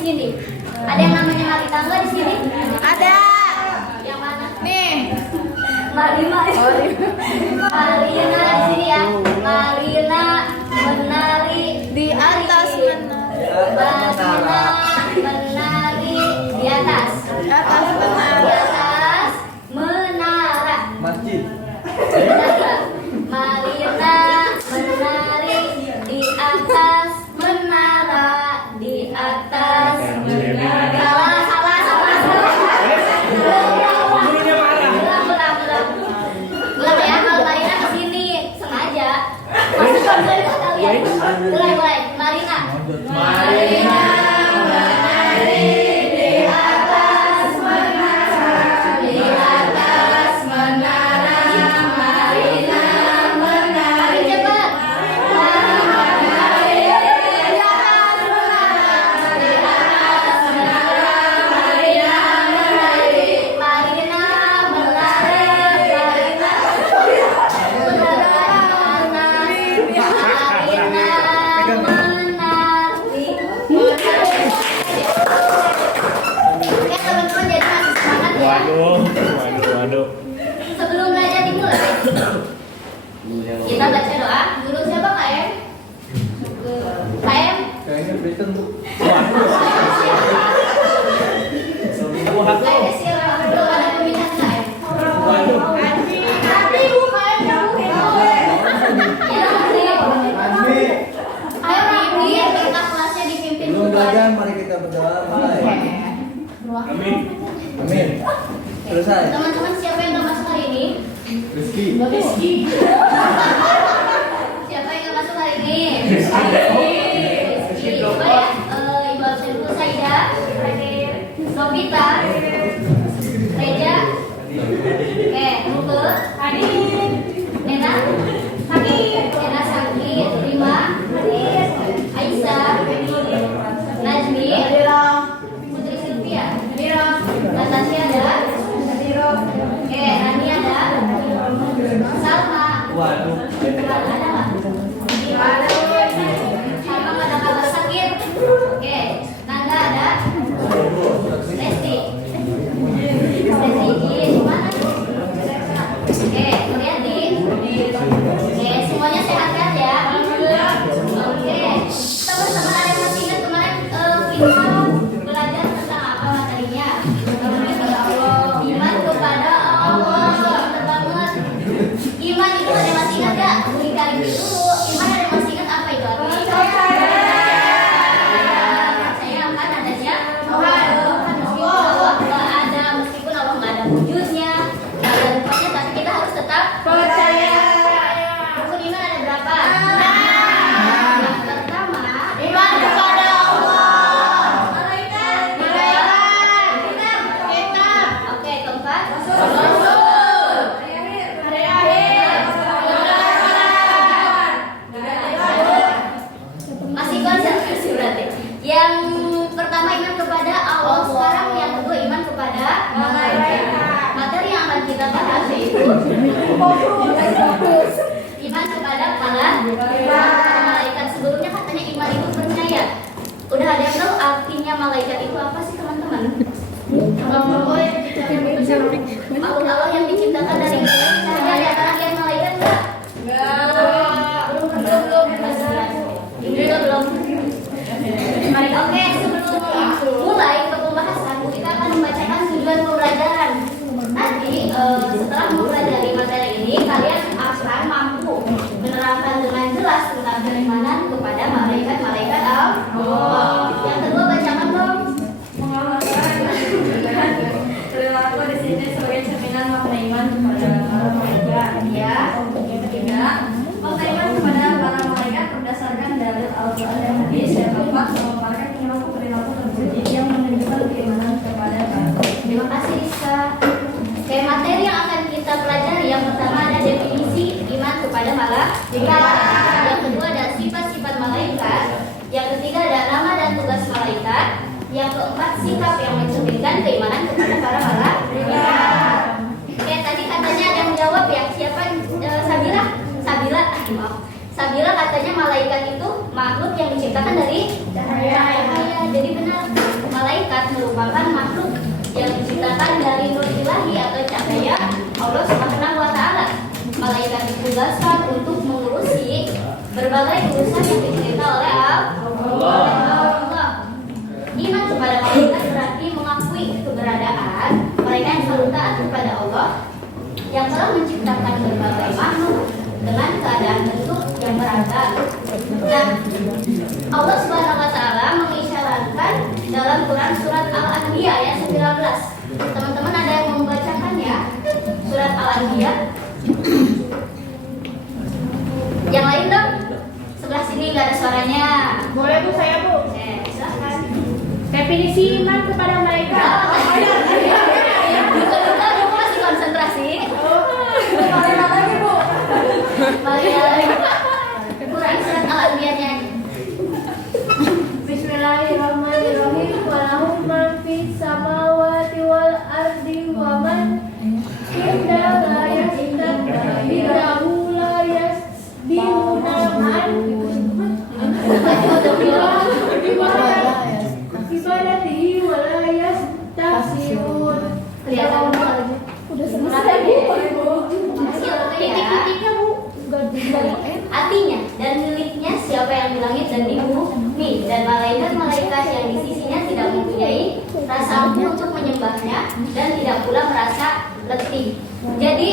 sini? Ada yang namanya Marina nggak di sini? Ada. Yang mana? Nih. Marina. Marina di sini ya. Marina menari Di atas Marina menari di atas. Di atas menara. Masjid. Marina menari di atas menara, di atas menara. Ulang ya, kalau Marina kesini sengaja. Masuk ke kalian. Mulai. Marina. Marina menari di atas menara, di atas menara. Marina menari cepat. Marina menari di atas menara, di atas menara. Marina menari. Marina menari. Oke teman-teman, jadi masih semangat ya. Waduh. Sebelum belajar dimulai, kita baca doa. Guru siapa Kak Em? Kak Em? Kayaknya Britain tuh. Kak Em siapa? Belum ada pemilihan Kak Em. Nanti Bu Kak Em kamu ya nanti. Ayo Nabi, kita kelasnya dipimpin Belum Bu. belajar, mari kita berdoa. Mulai. Amin. Amin. Selesai. Teman-teman siapa yang gak masuk hari ini? Rizky. Siapa yang gak masuk hari ini? Rizky. Coba ya, Ibu absen dulu. Saida, Nobita, Reja, Nuke, Nena, Nena sakit, Rima, Aisyah, Najmi, Putri Sylvia, Natasha ada, Rani ada, Salma, Waduh. ada nggak? Salma nggak ada kabar sakit. Oke, Nanda ada, Lesti, gimana? Oke, Muriati, oke, semuanya sehat-sehat ya. Oke, teman-teman ada yang masih ingat kemarin kita belajar tentang apa materinya? Iman kepada Allah. Bener banget. Iman itu ada yang masih ingat gak? Dikali dulu. Iman ada yang masih ingat apa itu artinya? Percaya kan adanya Allah nggak ada, meskipun Allah nggak ada wujudnya, nggak ada rupanya, tapi kita harus tetap percaya. Rukun iman ada berapa? Yang pertama, iman kepada Allah, malaikat, kitab. Oke, keempat, Rasul, hari akhir, masih konsentrasi berarti. Yang pertama iman kepada Allah, sekarang yang kedua iman kepada malaikat. Materi yang akan kita bahas yaitu iman kepada para malaikat. Sebelumnya katanya iman itu percaya. Udah ada yang tahu artinya malaikat itu apa sih teman-teman? Makhluk Allah yang diciptakan dari cahaya. Ada yang malaikat enggak? Belum. Oke, sebelum mulai ke pembahasan, kita akan membacakan tujuan pembelajaran. Nanti setelah mempelajari materi ini, kalian akan mampu menerangkan dengan jelas tentang keimanan kepada malaikat-malaikat Allah. Yang kedua, bacakan dong. Perilaku di sini sebagai cerminan makna iman kepada para malaikat. Ya. Yang ketiga, Makna iman kepada para malaikat berdasarkan dalil Al-Quran dan Hadis. Yang keempat, memaparkan perilaku terpuji yang menunjukkan keimanan kepada para. terima kasih Lisa. Oke, materi yang akan kita pelajari yang pertama ada definisi iman kepada malaikat. Yang kedua ada sifat-sifat malaikat. Yang ketiga ada nama dan tugas malaikat. Yang keempat sikap yang mencerminkan keimanan kepada para malaikat. Oke, tadi katanya ada yang jawab ya. Siapa? Sabila. Maaf. Sabila katanya malaikat itu makhluk yang diciptakan dari cahaya. Jadi benar. merupakan makhluk yang diciptakan dari nur ilahi atau cahaya Allah Subhanahu wa taala. Malaikat ditugaskan untuk mengurusi berbagai urusan yang diperintah oleh Allah. Iman kepada malaikat berarti mengakui keberadaan mereka yang selalu taat kepada Allah yang telah menciptakan berbagai makhluk dengan keadaan bentuk yang beragam. Nah, Allah Subhanahu wa taala mengisyaratkan dalam Quran surat Al-Anbiya ayat 19. Teman-teman ada yang membacakannya? Surat Al-Anbiya. Yang lain dong? Sebelah sini nggak ada suaranya. Boleh Bu, saya Bu. Silakan. Definisi iman kepada malaikat. Buka-buka aku masih konsentrasi. Lagi Bu. Quran surat Al-Anbiya-nya. Bismillahirrahmanirrahim. Walahum man fis samawati wal ardi wa man inda la yastabbiru la yasbihuna an ibadatihi wa la yastasirun. Kelihatan Udah selesai, Bu. Titik-titiknya, Bu. Artinya dan miliknya siapa yang di langit dan di bumi, dan malaikat-malaikat yang di sisinya tidak mempunyai rasa letih untuk menyembahnya dan tidak pula merasa letih. Jadi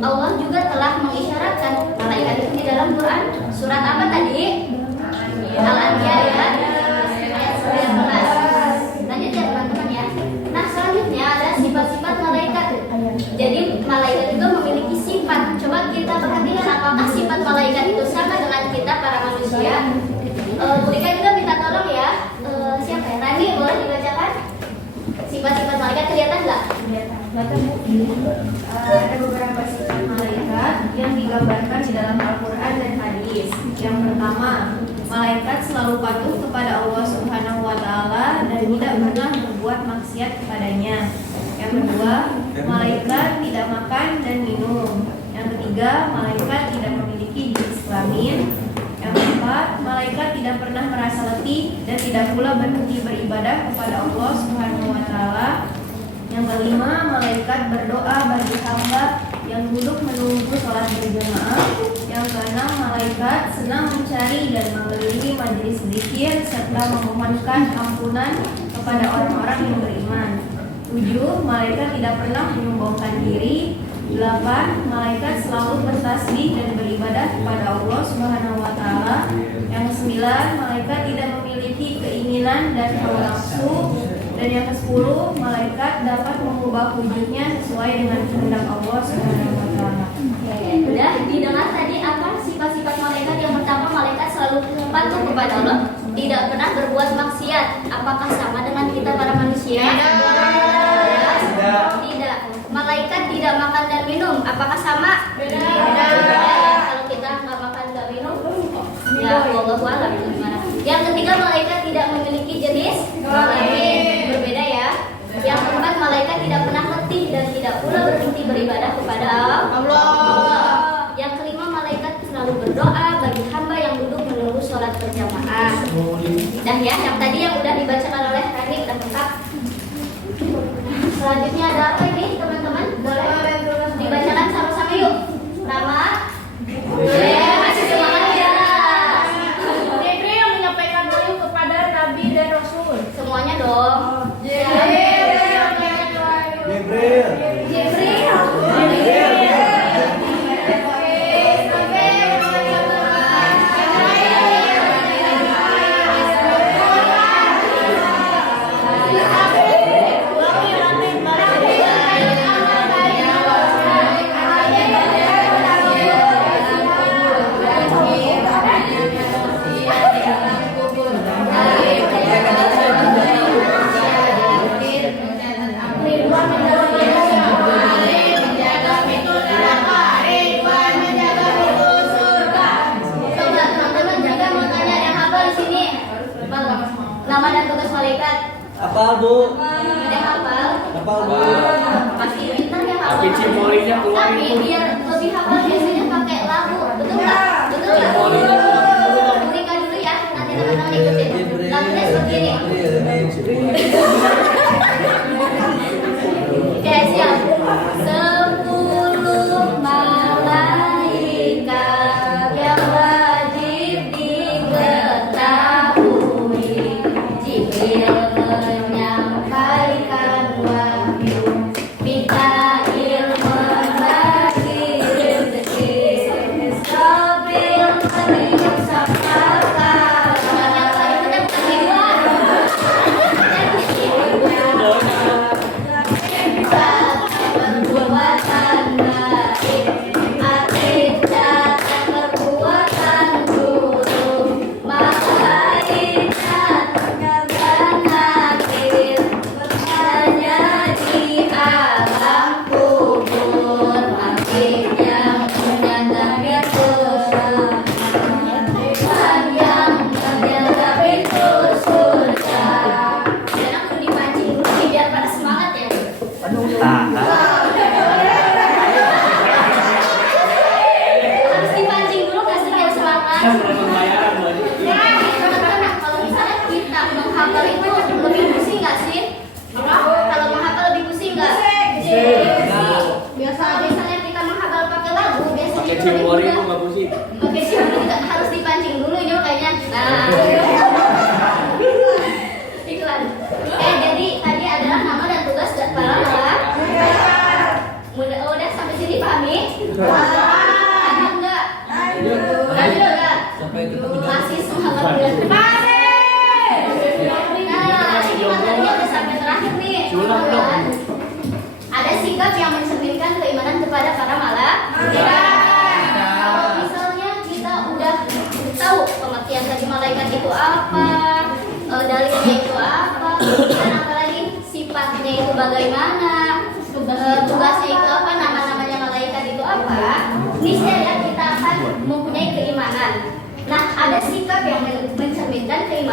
Allah juga telah mengisyaratkan malaikat itu di dalam Quran. Surat apa tadi? Al-Anbiya ayat 19. Lanjut ya teman-teman ya. Nah selanjutnya ada sifat-sifat malaikat. Jadi malaikat itu memiliki sifat. Coba kita perhatikan apakah sifat malaikat itu sama dengan kita para manusia. Bulika juga minta tolong ya. Siapa ya? Rani boleh dibacakan? Sifat-sifat malaikat kelihatan nggak? Ada beberapa sifat malaikat yang digambarkan di dalam Al-Quran dan hadis. Yang pertama, malaikat selalu patuh kepada Allah Subhanahu wa taala dan tidak pernah berbuat maksiat kepadanya. Yang kedua, malaikat tidak makan dan minum. Yang ketiga, malaikat tidak memiliki jenis kelamin. Yang keempat, malaikat tidak pernah merasa letih dan tidak pula berhenti beribadah kepada Allah Subhanahu wa taala. Yang kelima, malaikat berdoa bagi hamba yang duduk menunggu sholat berjamaah. Yang keenam, malaikat senang mencari dan mengelilingi majelis zikir serta memohonkan ampunan kepada orang-orang yang beriman. 7. Malaikat tidak pernah menyombongkan diri. 8. Malaikat selalu bertasbih dan beribadah kepada Allah Subhanahu wa taala. Yang 9. Malaikat tidak memiliki keinginan dan hawa nafsu. Dan yang ke-10, malaikat dapat mengubah wujudnya sesuai dengan kehendak Allah Subhanahu wa taala. Udah didengar tadi apa sifat-sifat malaikat? Yang pertama, malaikat selalu patuh kepada Allah, tidak pernah berbuat maksiat. Apakah sama dengan kita para manusia? Tidak. Malaikat tidak makan dan minum. Apakah sama? Beda. Kalau kita nggak makan nggak minum, ya Allahu a'lam gimana. Yang ketiga, malaikat tidak memiliki jenis kelamin. Berbeda ya. Yang keempat, malaikat tidak pernah letih dan tidak pula berhenti beribadah kepada Allah. Yang kelima, malaikat selalu berdoa bagi hamba yang duduk menunggu sholat berjamaah. Dah ya, yang tadi yang udah dibacakan oleh Rani udah lengkap. Selanjutnya ada apa ini teman-teman? Boleh dibacakan sama-sama yuk. Rama? Masih semangat ya. Jibril menyampaikan wahyu kepada Nabi dan Rasul. Semuanya dong. Nama dan tugas malaikat. Apa Bu? Ada hafal? Apa Bu? Pasti pintar ya hafal. Tapi cimolinya keluar Tapi itu. biar lebih hafal biasanya pakai lagu. Betul nggak? Betul nggak? Cimolinya keluar. Berikan dulu ya. Nanti teman-teman ikutin. Lagunya seperti ini.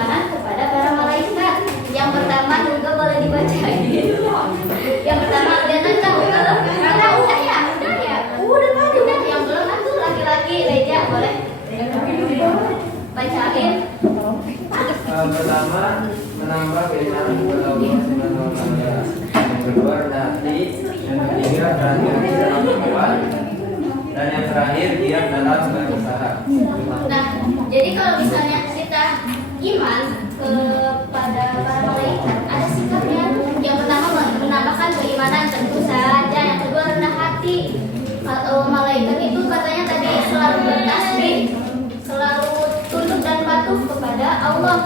keimanan kepada para malaikat. Yang pertama juga boleh dibacain. Yang pertama kelihatan tahu kalau udah ya. Udah yang belum kan tuh laki-laki Reja boleh bacain. Pertama, menambah keimanan kepada Allah Subhanahu wa Ta'ala. Yang kedua, rendah hati. Yang ketiga, terakhir di dalam berbuat. Dan yang terakhir, giat dalam berusaha. Nah, jadi kalau misalnya kita iman kepada para malaikat, ada sikapnya. Yang pertama menambahkan keimanan tentu saja. Yang kedua rendah hati. Malaikat itu katanya tadi selalu bertasbih, selalu tunduk dan patuh kepada Allah.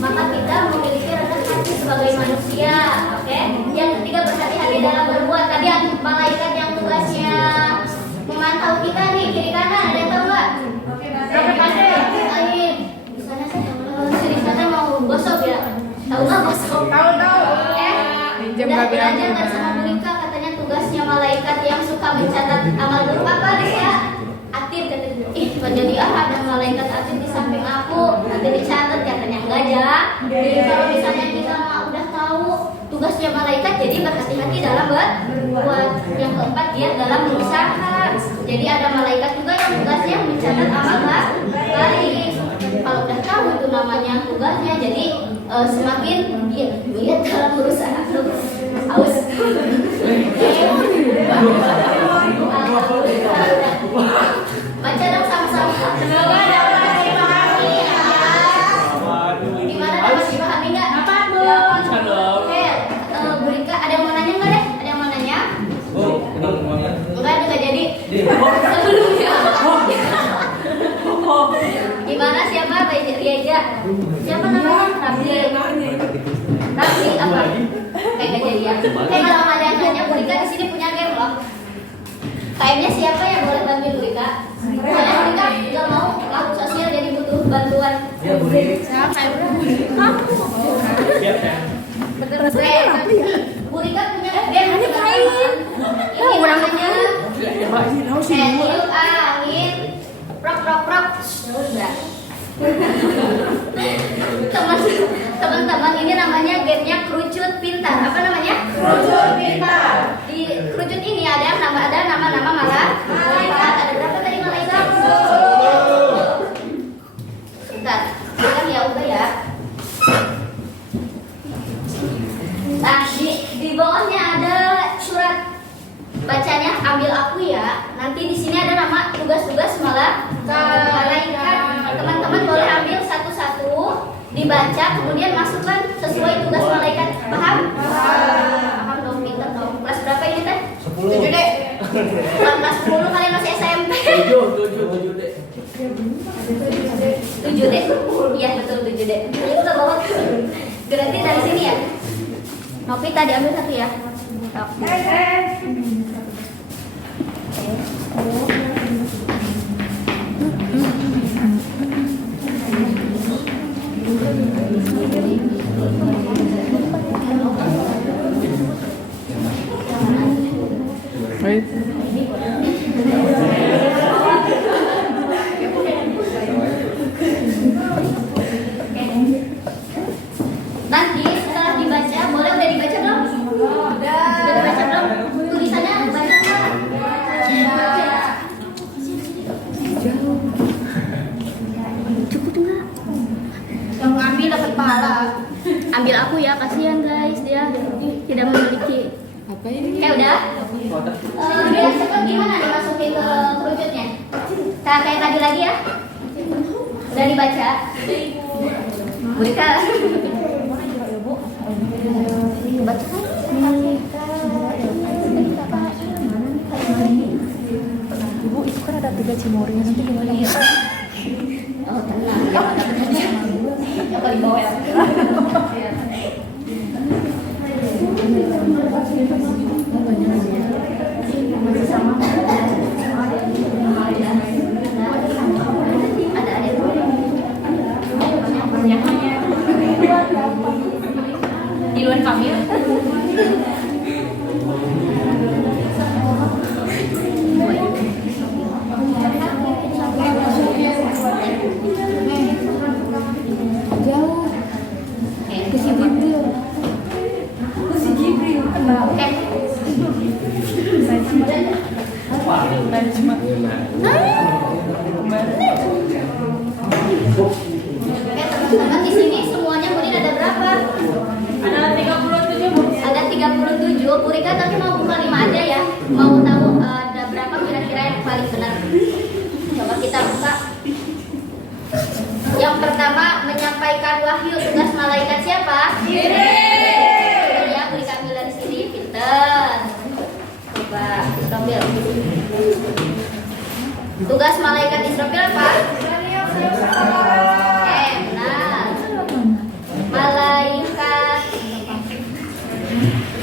Maka kita memiliki rendah hati sebagai manusia. Oke. Yang ketiga berhati-hati dalam berbuat. Tadi yang malaikat yang tugasnya memantau kita nih kiri kanan, ada yang tahu nggak? Berapa pandai? Di sana saya di sana mau gosok ya. Tahu nggak gosok? Tahu. Udah belajar kan sama Bu Rika, katanya tugasnya malaikat yang suka mencatat amal buruk apa nih ya? Atir katanya. Jadi ada malaikat atir di samping aku, nanti dicatat katanya enggak ya. Jadi kalau misalnya kita udah tahu tugasnya malaikat, jadi berhati-hati dalam berbuat. Yang keempat dia dalam berusaha. Jadi ada malaikat juga yang tugasnya mencatat amal baik. Kalau udah tahu itu namanya tugasnya, jadi semakin giat dalam berusaha. Aus. Baca dong sama-sama. Semoga dapat dipahami ya. Gimana dapat dipahami nggak? Dapat Bu. Oke, Bu Rika ada yang mau nanya nggak deh? Ada yang mau nanya? Enggak jadi. Sebelumnya. Gimana siapa? Rieja. Siapa namanya? Rafli apa? Kayak kejadian. Kalau ada yang nanya, Bu Rika di sini punya game loh. KM-nya siapa yang boleh bantu Bu Rika? Soalnya Bu Rika nggak mau laku sosial jadi butuh bantuan. Ya, Bu Rika. Siapa? Betul. Bu Rika punya game. Ini namanya tiup angin, prok. Udah. Teman-teman, ini namanya gamenya kerucut pintar. Apa namanya? Kerucut pintar. Di kerucut ini ada nama-nama malaikat. Ada berapa tadi malaikat? Bentar, bukan ya udah ya. Nah, di bawahnya ada surat. Bacanya ambil aku ya. Nanti di sini ada nama tugas-tugas malaikat. Teman-teman boleh ambil satu-satu, dibaca, kemudian masukkan sesuai tugas malaikat. Paham? Paham dong, pintar dong. Kelas berapa ini teh? 10. 7 dek. Kelas 10 kalian masih SMP. 7 dek. 7 dek. Iya betul 7 dek. Itu ke bawah. Berarti dari sini ya. Nopi tadi ambil satu ya. Nanti setelah dibaca, boleh udah dibaca belum? Udah dibaca belum? Tulisannya baca nggak? Cukup nggak? Yang ngambil dapat pahala. Ambil aku ya, kasihan guys, dia tidak memiliki. Apa ini? Udah. Biasakan gimana dimasukin ke kerucutnya? Kayak tadi lagi ya. Udah dibaca. Mereka baca kan? Ibu, itu kan ada 3 cimorinya, nanti gimana ya? Oh tenang. Apa di bawah ya? Di luar kami. Jauh. juga, tapi mau buka 5 aja ya. Mau tahu ada berapa kira-kira yang paling benar? Coba kita buka. Yang pertama, menyampaikan wahyu. Tugas malaikat siapa? Jibril. Ya, beri kami dari sini. Pinter. Coba Israfil. Tugas malaikat Israfil apa? Benar. Malaikat.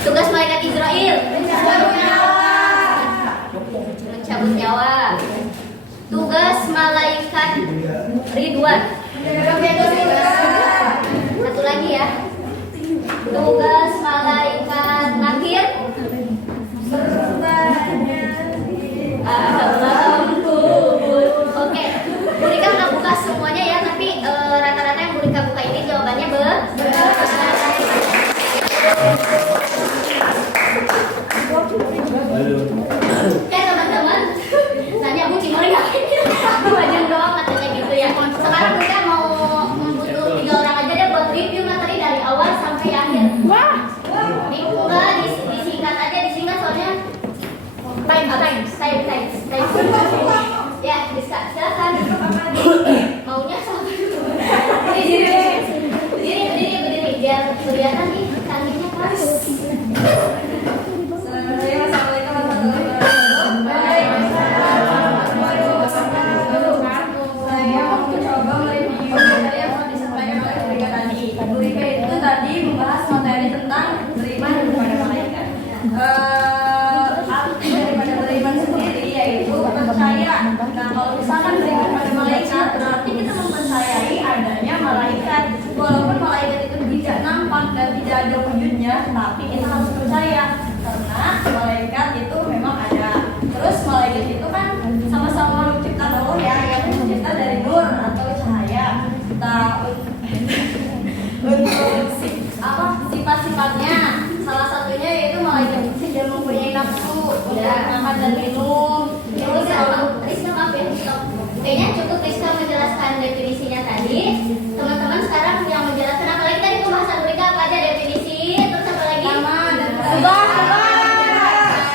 Tugas malaikat Israel mencabut nyawa. Tugas malaikat Ridwan. Satu lagi ya. Tugas malaikat Nakir. Oke, Burika udah buka semuanya ya, tapi rata-rata yang Burika buka ini jawabannya benar. Oke teman-teman, tanya Bu Cimori yakin 2 jam doang katanya gitu ya. Sekarang kita mau membutuh 3 orang aja deh buat review materi dari awal sampai akhir. Wah, enggak disingkat aja, disingkat soalnya time. Ya, bisa silakan. Maunya sama dulu. Berdiri biar kelihatan nih kandinya pas. Burika itu tadi membahas materi tentang beriman kepada malaikat. Arti daripada beriman sendiri yaitu percaya. Nah, kalau misalkan beriman pada malaikat berarti kita mempercayai adanya malaikat. Walaupun malaikat itu tidak nampak dan tidak ada wujudnya, tapi kita harus percaya karena malaikat itu memang ada. Terus malaikat itu kan sama-sama makhluk ciptaan Allah ya, yang tercipta dari nur atau cahaya. Untuk sifat-sifatnya, salah satunya yaitu malaikat itu tidak mempunyai nafsu untuk makan dan minum. Terus Rizka maaf ya, stop. Kayaknya cukup Rizka menjelaskan definisinya tadi. Teman-teman sekarang yang menjelaskan apa lagi tadi pembahasan Burika apa aja definisi, terus apa lagi? Nama dan tugas.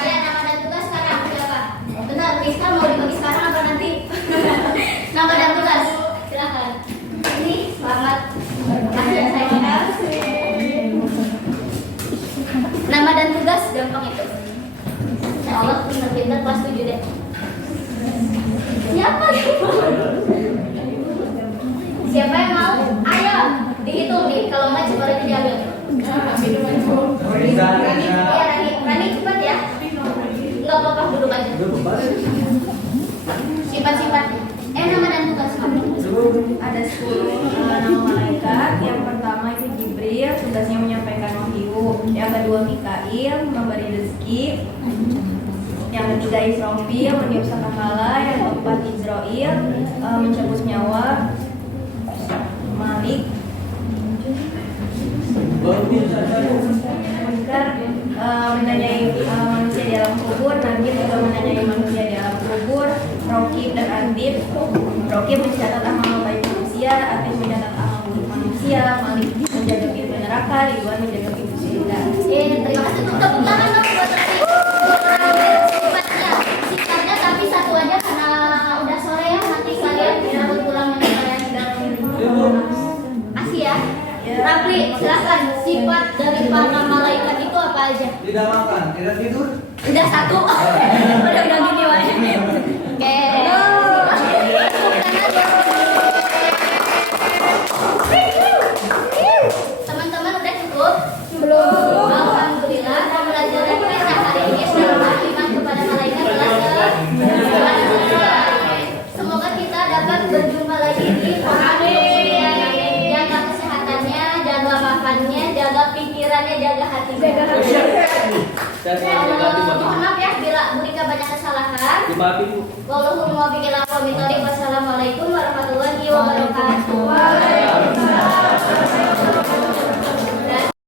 Ya, nama dan tugas sekarang siapa? Benar, Rizka mau dibagi sekarang apa nanti? Nama dan tugas, silakan. Ini selamat. Makasih ya sayang. Nama dan tugas gampang itu. Ya Allah, pintar-pintar kelas 7 deh. Siapa yang mau? Siapa yang mau? Ayo, dihitung nih. Kalau nggak cepat aja diambil. Rani cepat ya. Nggak apa-apa, duduk aja. Sifat-sifat. Nama dan tugas kamu. Ada 10 nama malaikat. Yang pertama itu Jibril, tugasnya menyampaikan wahyu. Yang kedua Mikail, memberi rezeki. Yang ketiga Israfil, meniup sangkakala. Yang keempat Israel, mencabut nyawa. Malik, menanyai manusia di alam kubur. Nabi juga menanyai manusia di alam kubur. Rokib dan Atib. Rokib mencatat amal baik manusia, Atib mencatat amal buruk manusia. Malik menjaga pintu neraka, Ridwan menjaga pintu surga. Terima kasih untuk tepuk tangan dong buat sifatnya tapi satu aja karena udah sore ya, nanti kalian sambut pulang yang kalian sudah kasih ya. Rapli, silakan sifat dari para malaikat itu apa aja? Tidak makan, tidak tidur. Udah satu. Udah gini wajah. Oke. Teman-teman udah cukup? Belum. Alhamdulillah, pembelajaran kita hari ini tentang iman kepada malaikat kelas semoga kita dapat berjumpa lagi di jaga kesehatannya, jaga makannya, jaga pikirannya, jaga hatinya. Mohon maaf ya bila Burika banyak kesalahan. Wassalamualaikum warahmatullahi wabarakatuh.